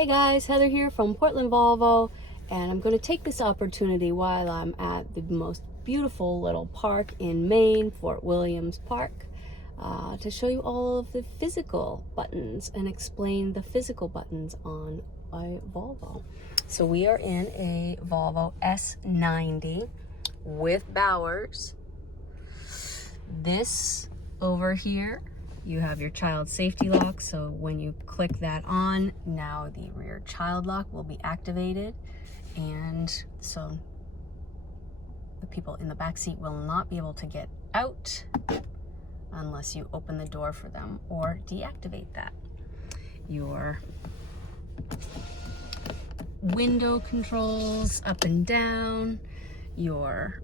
Hey guys, Heather here from Portland Volvo, and I'm going to take this opportunity while I'm at the most beautiful little park in Maine, Fort Williams Park, to show you all of the physical buttons and explain the physical buttons on a Volvo. So we are in a Volvo S90 with Bowers. This over here, you have your child safety lock, so when you click that on, now the rear child lock will be activated, and so the people in the back seat will not be able to get out unless you open the door for them or deactivate that. Your window controls up and down, your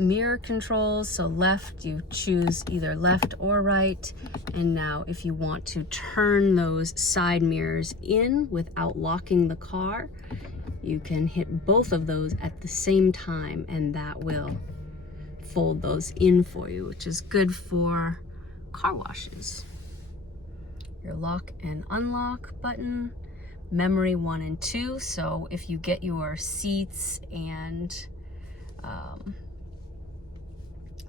mirror controls, so left, you choose either left or right, and now if you want to turn those side mirrors in without locking the car, you can hit both of those at the same time, and that will fold those in for you, which is good for car washes. Your lock and unlock button, memory 1 and 2, so if you get your seats and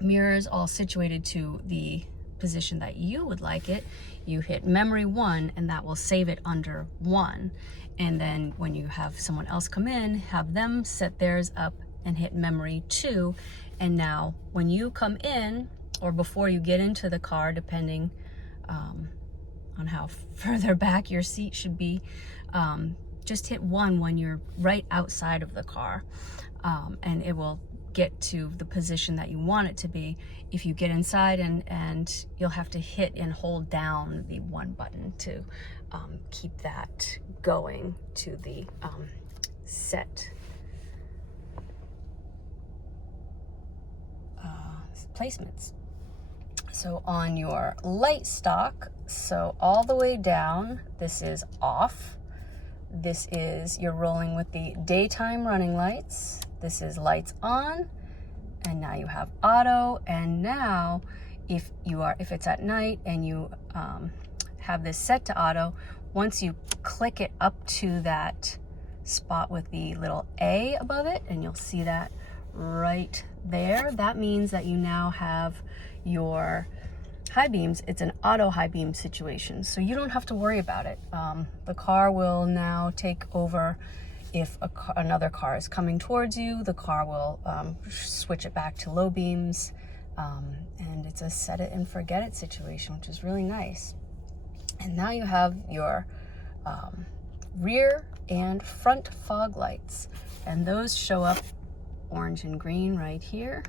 mirrors all situated to the position that you would like it, you hit memory 1 and that will save it under 1, and then when you have someone else come in, have them set theirs up and hit memory 2, and now when you come in or before you get into the car, depending on how further back your seat should be, just hit 1 when you're right outside of the car, and it will get to the position that you want it to be. If you get inside, and you'll have to hit and hold down the 1 button to keep that going to the set placements. So on your light stock, so all the way down, this is off. This is, you're rolling with the daytime running lights. This is lights on, and now you have auto. And now if it's at night and you have this set to auto, once you click it up to that spot with the little A above it, and you'll see that right there, that means that you now have your high beams. It's an auto high beam situation, so you don't have to worry about it. The car will now take over. If another car is coming towards you, the car will switch it back to low beams, and it's a set it and forget it situation, which is really nice. And now you have your rear and front fog lights, and those show up orange and green right here.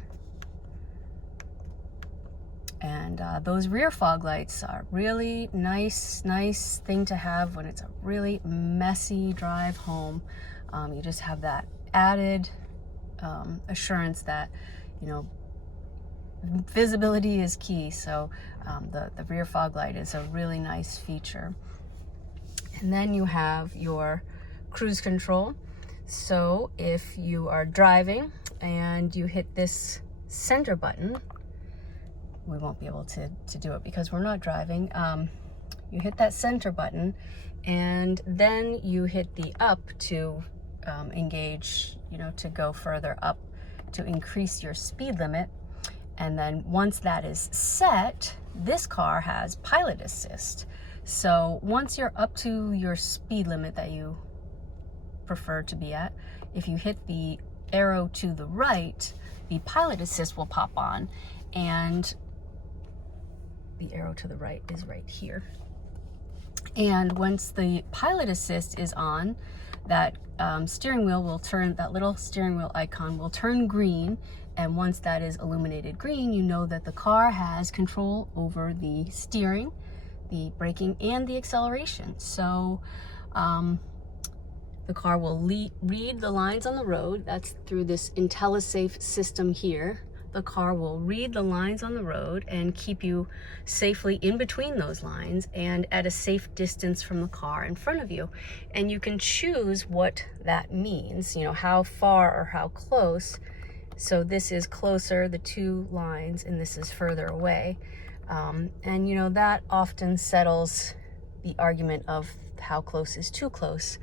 And those rear fog lights are really nice thing to have when it's a really messy drive home. You just have that added assurance that, you know, visibility is key. So the rear fog light is a really nice feature. And then you have your cruise control. So if you are driving and you hit this center button, we won't be able to do it because we're not driving. You hit that center button, and then you hit the up to engage, you know, to go further up to increase your speed limit. And then once that is set, this car has pilot assist. So once you're up to your speed limit that you prefer to be at, if you hit the arrow to the right, the pilot assist will pop on, and the arrow to the right is right here. And once the pilot assist is on, that steering wheel will turn, that little steering wheel icon will turn green, and once that is illuminated green, you know that the car has control over the steering, the braking, and the acceleration. So the car will read the lines on the road. That's through this IntelliSafe system here. The car will read the lines on the road and keep you safely in between those lines and at a safe distance from the car in front of you. And you can choose what that means, you know, how far or how close. So this is closer, the 2 lines, and this is further away. And you know, that often settles the argument of how close is too close,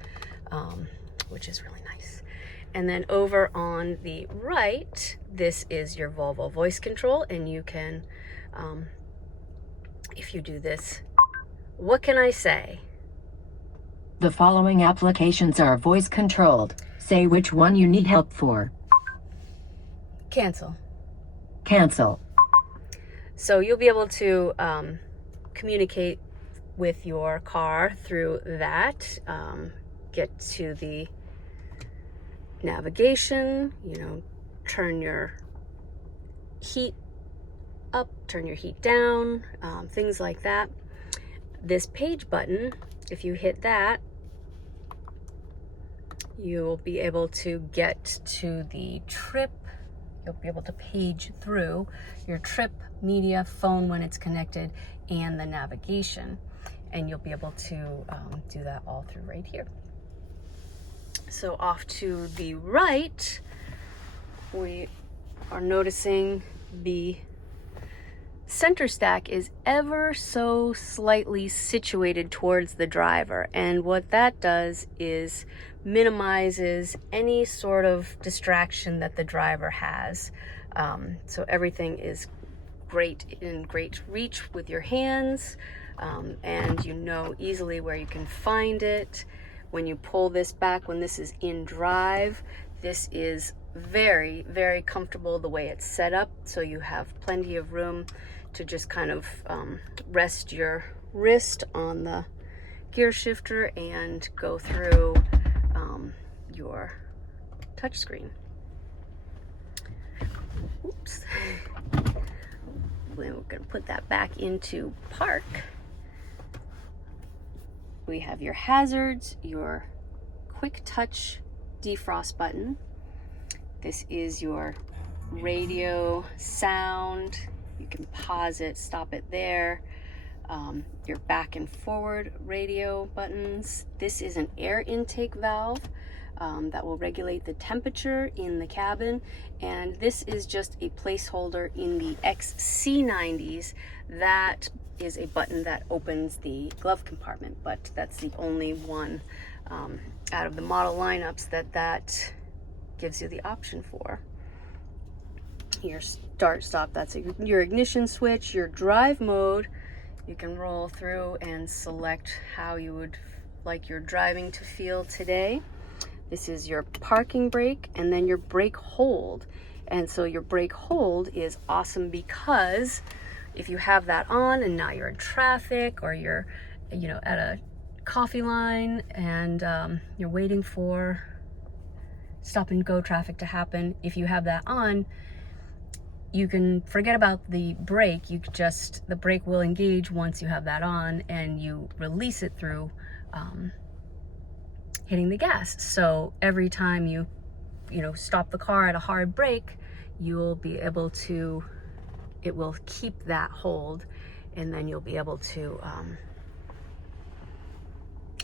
which is really nice. And then over on the right, this is your Volvo voice control, and you can, if you do this, what can I say? The following applications are voice controlled. Say which one you need help for. Cancel. Cancel. So you'll be able to communicate with your car through that, get to the navigation, you know, turn your heat up, turn your heat down, things like that. This page button, if you hit that, you'll be able to get to the trip. You'll be able to page through your trip, media, phone when it's connected, and the navigation. And you'll be able to do that all through right here. So off to the right, we are noticing the center stack is ever so slightly situated towards the driver. And what that does is minimizes any sort of distraction that the driver has. So everything is great in great reach with your hands, and you know easily where you can find it. When you pull this back, when this is in drive, this is very, very comfortable the way it's set up. So you have plenty of room to just kind of rest your wrist on the gear shifter and go through your touchscreen. Oops. We're going to put that back into park. We have your hazards, your quick touch defrost button. This is your radio sound. You can pause it, stop it there. Your back and forward radio buttons. This is an air intake valve that will regulate the temperature in the cabin. And this is just a placeholder in the XC90s. That is a button that opens the glove compartment, but that's the only one out of the model lineups that gives you the option for. Your start stop, that's your ignition switch. Your drive mode, you can roll through and select how you would like your driving to feel today. This is your parking brake, and then your brake hold. And so your brake hold is awesome because if you have that on and now you're in traffic, or you're, you know, at a coffee line and you're waiting for stop and go traffic to happen, if you have that on, you can forget about the brake. The brake will engage once you have that on, and you release it through hitting the gas. So every time you stop the car at a hard brake, you'll be able to, it will keep that hold, and then you'll be able to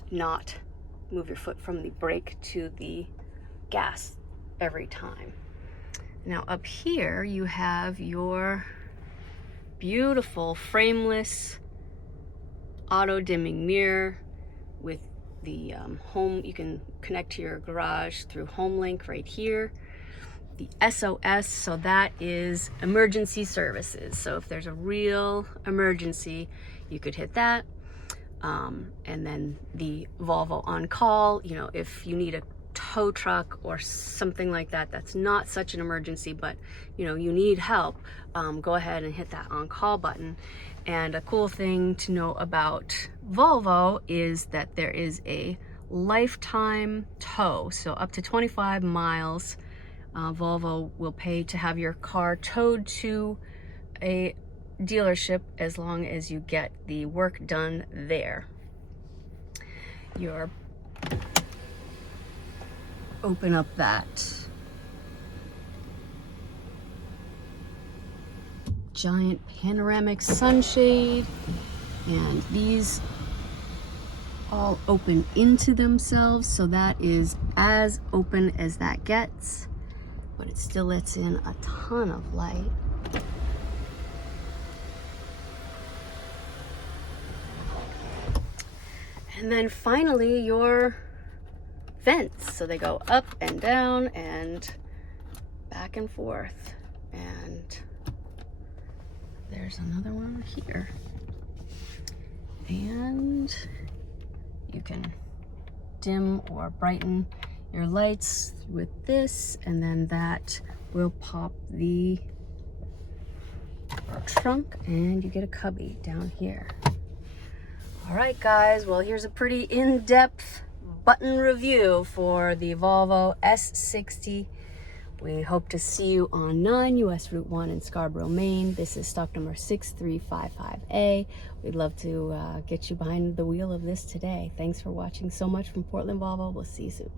not move your foot from the brake to the gas every time. Now up here you have your beautiful frameless auto dimming mirror with the home. You can connect to your garage through HomeLink right here. The SOS, so that is emergency services. So if there's a real emergency, you could hit that. And then the Volvo on call, you know, if you need a tow truck or something like that, that's not such an emergency, but you know, you need help, go ahead and hit that on call button. And a cool thing to know about Volvo is that there is a lifetime tow. So up to 25 miles, Volvo will pay to have your car towed to a dealership as long as you get the work done there. Open up that giant panoramic sunshade, and these all open into themselves, so that is as open as that gets, but it still lets in a ton of light. And then finally your vents. So they go up and down and back and forth. And there's another one here. And you can dim or brighten your lights with this, and then that will pop the trunk and you get a cubby down here. All right guys, well here's a pretty in-depth button review for the Volvo S60. We hope to see you on 9 US Route 1 in Scarborough, Maine. This is stock number 6355A. We'd love to get you behind the wheel of this today. Thanks for watching so much from Portland Volvo. We'll see you soon.